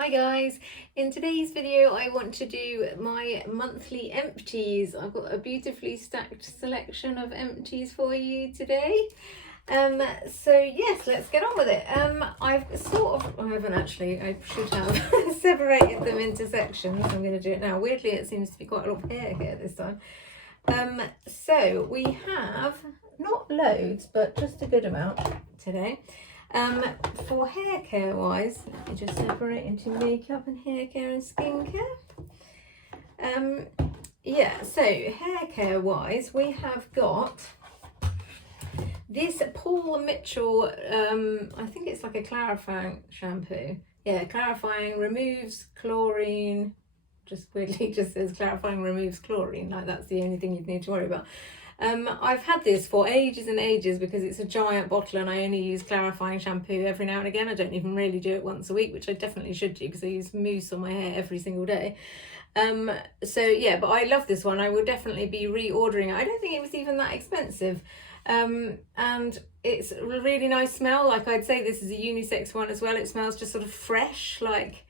Hi guys, in today's video I want to do my monthly empties. I've got a beautifully stacked selection of empties for you today. So yes, let's get on with it. I haven't actually, I should have separated them into sections. I'm going to do it now. Weirdly, it seems to be quite a lot of hair here this time. So we have not loads, but just a good amount today. For hair care wise, let me just separate into makeup and hair care and skincare. Yeah, so hair care wise, we have got this Paul Mitchell, I think it's like a clarifying shampoo. Yeah, clarifying, removes chlorine, just weirdly just says clarifying, removes chlorine, like that's the only thing you'd need to worry about. I've had this for ages and ages because it's a giant bottle and I only use clarifying shampoo every now and again. I don't even really do it once a week, which I definitely should do because I use Mousse on my hair every single day. So yeah, but I love this one. I will definitely be reordering it. I don't think it was even that expensive. And it's a really nice smell. Like I'd say this is a unisex one as well. It smells just sort of fresh, like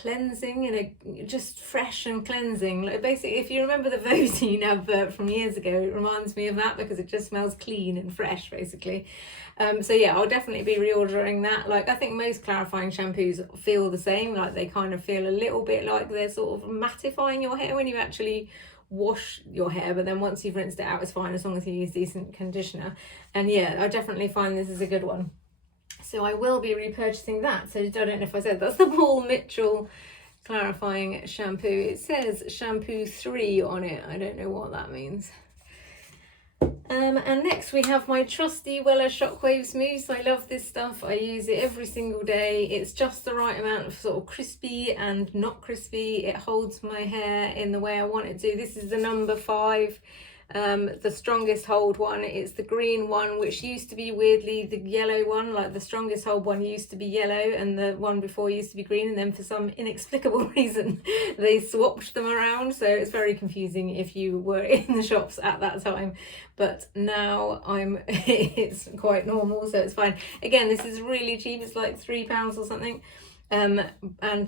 cleansing, just fresh and cleansing. Like basically, if you remember the Vodine advert from years ago, it reminds me of that because it just smells clean and fresh basically. So yeah, I'll definitely be reordering that. Like I think most clarifying shampoos feel the same, like they kind of feel a little bit like they're sort of mattifying your hair when you actually wash your hair, but then once you've rinsed it out it's fine as long as you use decent conditioner. And yeah, I definitely find this is a good one. So I will be repurchasing that. So I don't know if I said that's the Paul Mitchell clarifying shampoo. It says shampoo 3 on it. I don't know what that means. And next we have my trusty Wella Shockwaves mousse. I love this stuff. I use it every single day. It's just the right amount of sort of crispy and not crispy. It holds my hair in the way I want it to. This is the number 5. The strongest hold one. It's the green one, which used to be weirdly the yellow one. Like the strongest hold one used to be yellow and the one before used to be green, and then for some inexplicable reason they swapped them around, so it's very confusing if you were in the shops at that time, but now it's quite normal, so it's fine. Again, this is really cheap. It's like £3 or something. And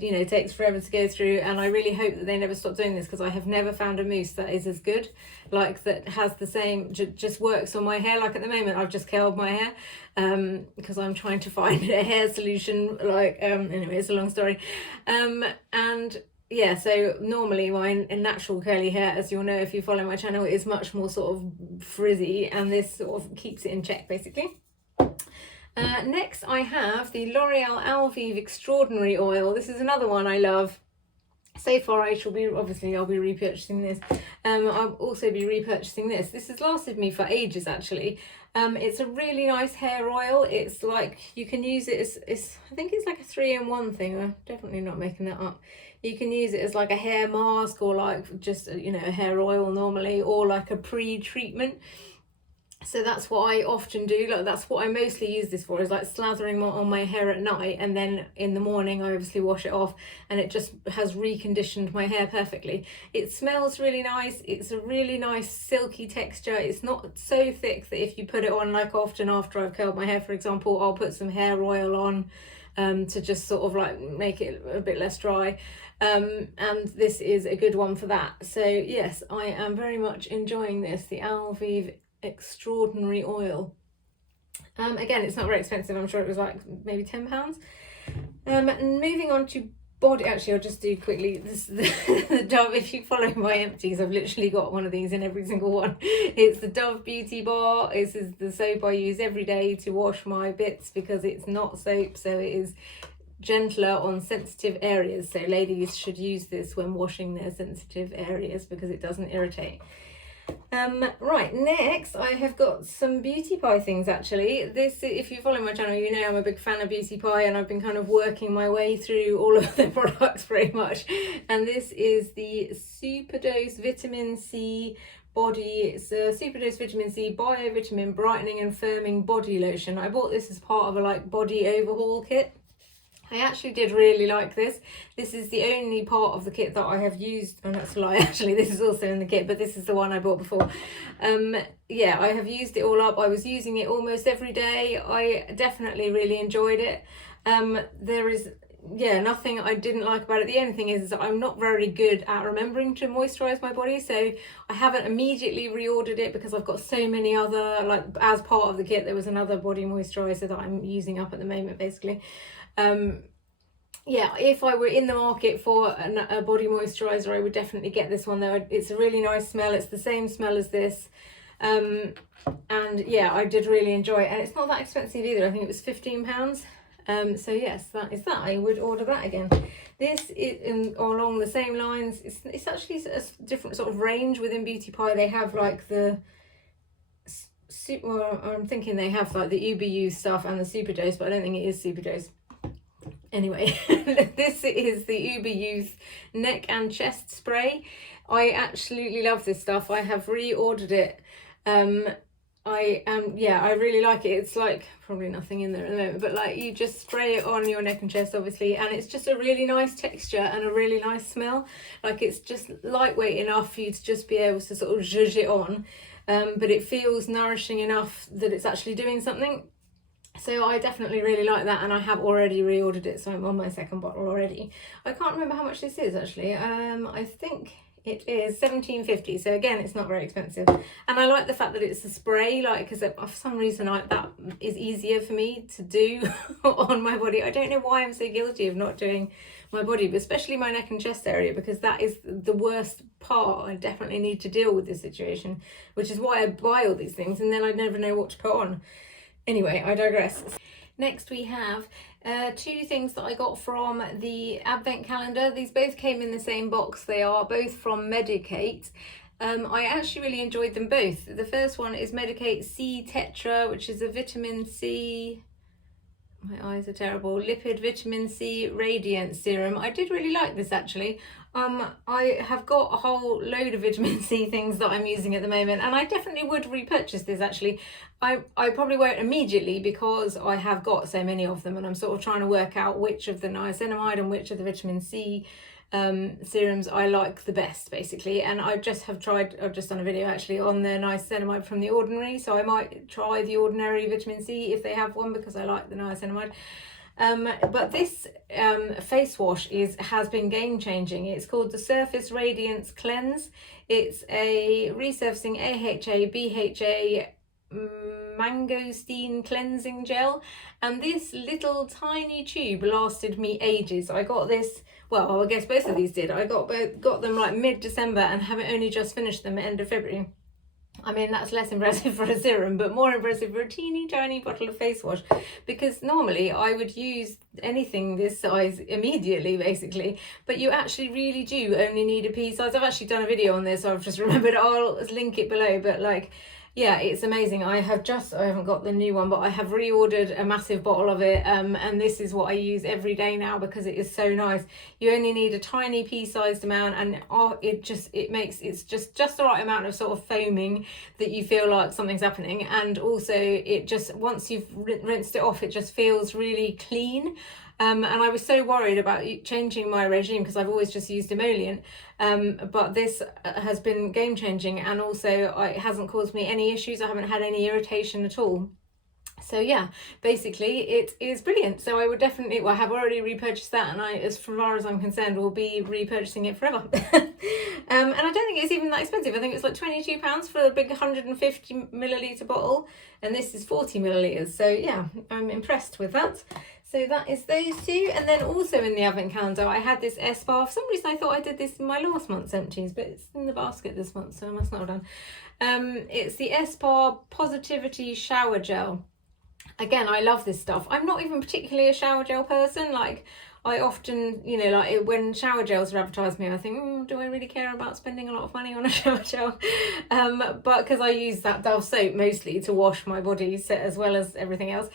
it takes forever to go through, and I really hope that they never stop doing this because I have never found a mousse that is as good, like that has the same, just works on my hair. Like at the moment I've just curled my hair because I'm trying to find a hair solution, like anyway, it's a long story. And yeah, so normally my natural curly hair, as you'll know if you follow my channel, is much more sort of frizzy, and this sort of keeps it in check basically. Next I have the L'Oreal Elvive Extraordinary Oil. This is another one I love. So far I'll be repurchasing this. I'll also be repurchasing this. This has lasted me for ages actually. It's a really nice hair oil. It's like, you can use it as, I think it's like a 3-in-1 thing. I'm definitely not making that up. You can use it as like a hair mask or like just, a hair oil normally, or like a pre-treatment. So that's what I often do. Like that's what I mostly use this for, is like slathering on my hair at night, and then in the morning I obviously wash it off, and it just has reconditioned my hair perfectly. It smells really nice. It's a really nice silky texture. It's not so thick that if you put it on, like often after I've curled my hair, for example, I'll put some hair oil on to just sort of like make it a bit less dry. And this is a good one for that. So yes, I am very much enjoying this, the Elvive Extraordinary Oil. Again, it's not very expensive. I'm sure it was like maybe £10. And moving on to body, actually I'll just do quickly this the Dove. If you follow my empties, I've literally got one of these in every single one. It's the Dove Beauty Bar. This is the soap I use every day to wash my bits because it's not soap, so it is gentler on sensitive areas. So ladies should use this when washing their sensitive areas because it doesn't irritate. Right, next I have got some beauty pie things actually. This, if you follow my channel, you know I'm a big fan of beauty pie, and I've been kind of working my way through all of their products pretty much. And this is the Superdose Vitamin C body. It's a Superdose Vitamin C Biovitamin Brightening and Firming Body Lotion. I bought this as part of a like body overhaul kit. I actually did really like this. This is the only part of the kit that I have used, and that's a lie actually, this is also in the kit, but this is the one I bought before. Yeah, I have used it all up. I was using it almost every day. I definitely really enjoyed it. There is yeah, nothing I didn't like about it. The only thing is that I'm not very good at remembering to moisturize my body, so I haven't immediately reordered it because I've got so many other, like as part of the kit there was another body moisturizer that I'm using up at the moment basically. Yeah, if I were in the market for a body moisturizer, I would definitely get this one though. It's a really nice smell. It's the same smell as this. And yeah, I did really enjoy it, and it's not that expensive either. I think it was £15. So yes, that is that. I would order that again. This is along the same lines. It's actually a different sort of range within Beauty Pie. They have like the well, I'm thinking they have like the Uberlucent stuff and the Superdose, but I don't think it is Superdose. Anyway, this is the Uberlucent neck and chest spray. I absolutely love this stuff. I have reordered it. Yeah, I really like it. It's like probably nothing in there at the moment, but like you just spray it on your neck and chest obviously, and it's just a really nice texture and a really nice smell. Like it's just lightweight enough for you to just be able to sort of zhuzh it on, but it feels nourishing enough that it's actually doing something. So I definitely really like that, and I have already reordered it, so I'm on my second bottle already. I can't remember how much this is actually. I think it is £17.50, so again it's not very expensive, and I like the fact that it's a spray, like because for some reason that is easier for me to do on my body. I don't know why I'm so guilty of not doing my body, but especially my neck and chest area, because that is the worst part. I definitely need to deal with this situation, which is why I buy all these things and then I never know what to put on. Anyway, I digress. Next we have two things that I got from the advent calendar. These both came in the same box. They are both from Medicate. I actually really enjoyed them both. The first one is Medicate C-Tetra, which is a vitamin C, my eyes are terrible, lipid vitamin C Radiance serum. I did really like this actually. I have got a whole load of vitamin C things that I'm using at the moment, and I definitely would repurchase this actually. I probably won't immediately because I have got so many of them, and I'm sort of trying to work out which of the niacinamide and which of the vitamin C serums I like the best basically. And I've just done a video actually on the niacinamide from The Ordinary, so I might try the ordinary vitamin C if they have one because I like the niacinamide. But this face wash has been game changing. It's called the Surface Radiance Cleanse. It's a resurfacing AHA BHA mangosteen cleansing gel, and this little tiny tube lasted me ages. I got this, well, I guess both of these did. I got them like mid-December and haven't only just finished them at end of February. I mean, that's less impressive for a serum, but more impressive for a teeny tiny bottle of face wash, because normally I would use anything this size immediately basically, but you actually really do only need a pea size. I've actually done a video on this, so I've just remembered. I'll link it below, but like, yeah, it's amazing. I haven't got the new one, but I have reordered a massive bottle of it, and this is what I use every day now because it is so nice. You only need a tiny pea-sized amount, and it's just the right amount of sort of foaming that you feel like something's happening, and also it just, once you've rinsed it off, it just feels really clean. And I was so worried about changing my regime because I've always just used emollient, but this has been game changing, and also it hasn't caused me any issues. I haven't had any irritation at all. So yeah, basically it is brilliant. So I would definitely, well, I have already repurchased that, and as far as I'm concerned, will be repurchasing it forever. And I don't think it's even that expensive. I think it's like £22 for a big 150ml bottle, and this is 40ml. So yeah, I'm impressed with that. So that is those two. And then also in the advent calendar, I had this ESPA. For some reason I thought I did this in my last month's empties, but it's in the basket this month, so I must not have done. It's the ESPA Positivity Shower Gel. Again, I love this stuff. I'm not even particularly a shower gel person. Like, I often, you know, like when shower gels are advertised to me, I think, do I really care about spending a lot of money on a shower gel? But because I use that Dove soap mostly to wash my body as well as everything else.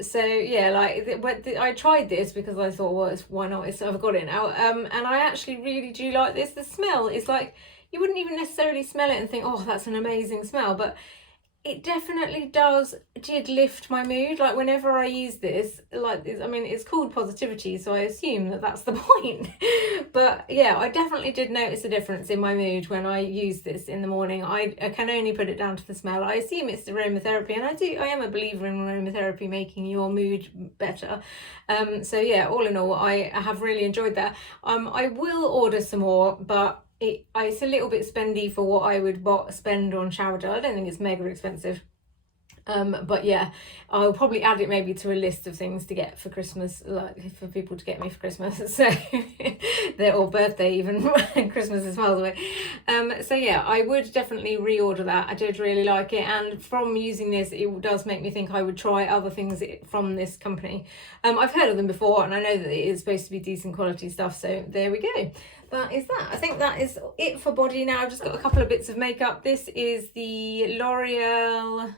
So yeah, like I tried this because I thought, well, why not? So I've got it now. And I actually really do like this. The smell is like, you wouldn't even necessarily smell it and think, oh, that's an amazing smell, but it definitely did lift my mood. Like whenever I use this, like I mean, it's called positivity, so I assume that that's the point. But yeah, I definitely did notice a difference in my mood when I use this in the morning. I can only put it down to the smell. I assume it's aromatherapy, and I am a believer in aromatherapy making your mood better. So yeah, all in all, I have really enjoyed that. I will order some more, but it's a little bit spendy for what I would spend on shower gel. I don't think it's mega expensive. But yeah, I'll probably add it maybe to a list of things to get for Christmas, like for people to get me for Christmas. So or birthday even. Christmas is miles away. So yeah, I would definitely reorder that. I did really like it, and from using this, it does make me think I would try other things from this company. I've heard of them before, and I know that it is supposed to be decent quality stuff, so there we go. That is that. I think that is it for body now. I've just got a couple of bits of makeup. This is the L'Oreal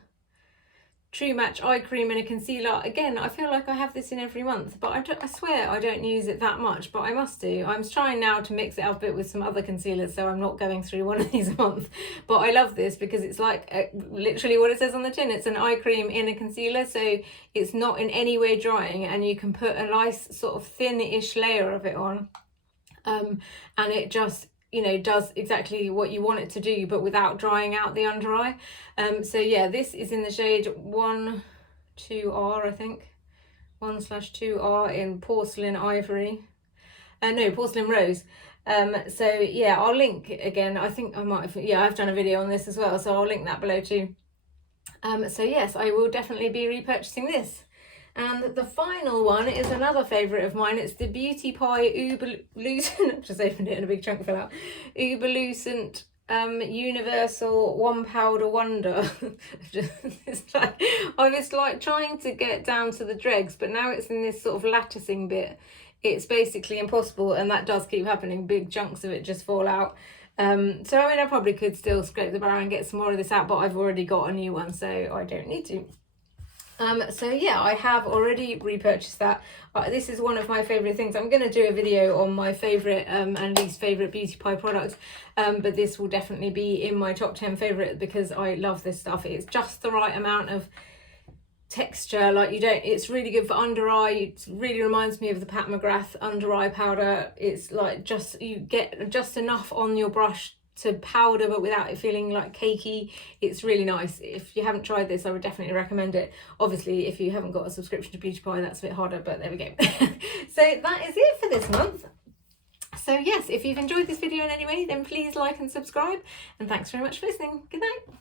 True Match Eye Cream and a concealer. Again, I feel like I have this in every month, but I swear I don't use it that much, but I must do. I'm trying now to mix it up a bit with some other concealers, so I'm not going through one of these a month. But I love this because it's like literally what it says on the tin. It's an eye cream in a concealer, so it's not in any way drying, and you can put a nice sort of thin-ish layer of it on. And it just, you know, does exactly what you want it to do, but without drying out the under eye. So yeah, this is in the shade 1-2R, I think. 1/2R in Porcelain Ivory. No, Porcelain Rose. So yeah, I'll link again. I think I might have, yeah, I've done a video on this as well, so I'll link that below too. So yes, I will definitely be repurchasing this. And the final one is another favourite of mine. It's the Beauty Pie Uberlucent. Just opened it and a big chunk fell out. Uberlucent Universal One Powder Wonder. It's like, I was like trying to get down to the dregs, but now it's in this sort of latticing bit. It's basically impossible, and that does keep happening. Big chunks of it just fall out. So I mean, I probably could still scrape the barrel and get some more of this out, but I've already got a new one, so I don't need to. So yeah, I have already repurchased that. This is one of my favourite things. I'm going to do a video on my favourite and least favourite Beauty Pie products, but this will definitely be in my top 10 favourite because I love this stuff. It's just the right amount of texture. Like, it's really good for under eye. It really reminds me of the Pat McGrath under eye powder. It's like you get just enough on your brush to powder, but without it feeling like cakey. It's really nice. If you haven't tried this, I would definitely recommend it. Obviously, if you haven't got a subscription to Beauty Pie, that's a bit harder, but there we go. So that is it for this month. So yes, if you've enjoyed this video in any way, then please like and subscribe, and thanks very much for listening. Good night.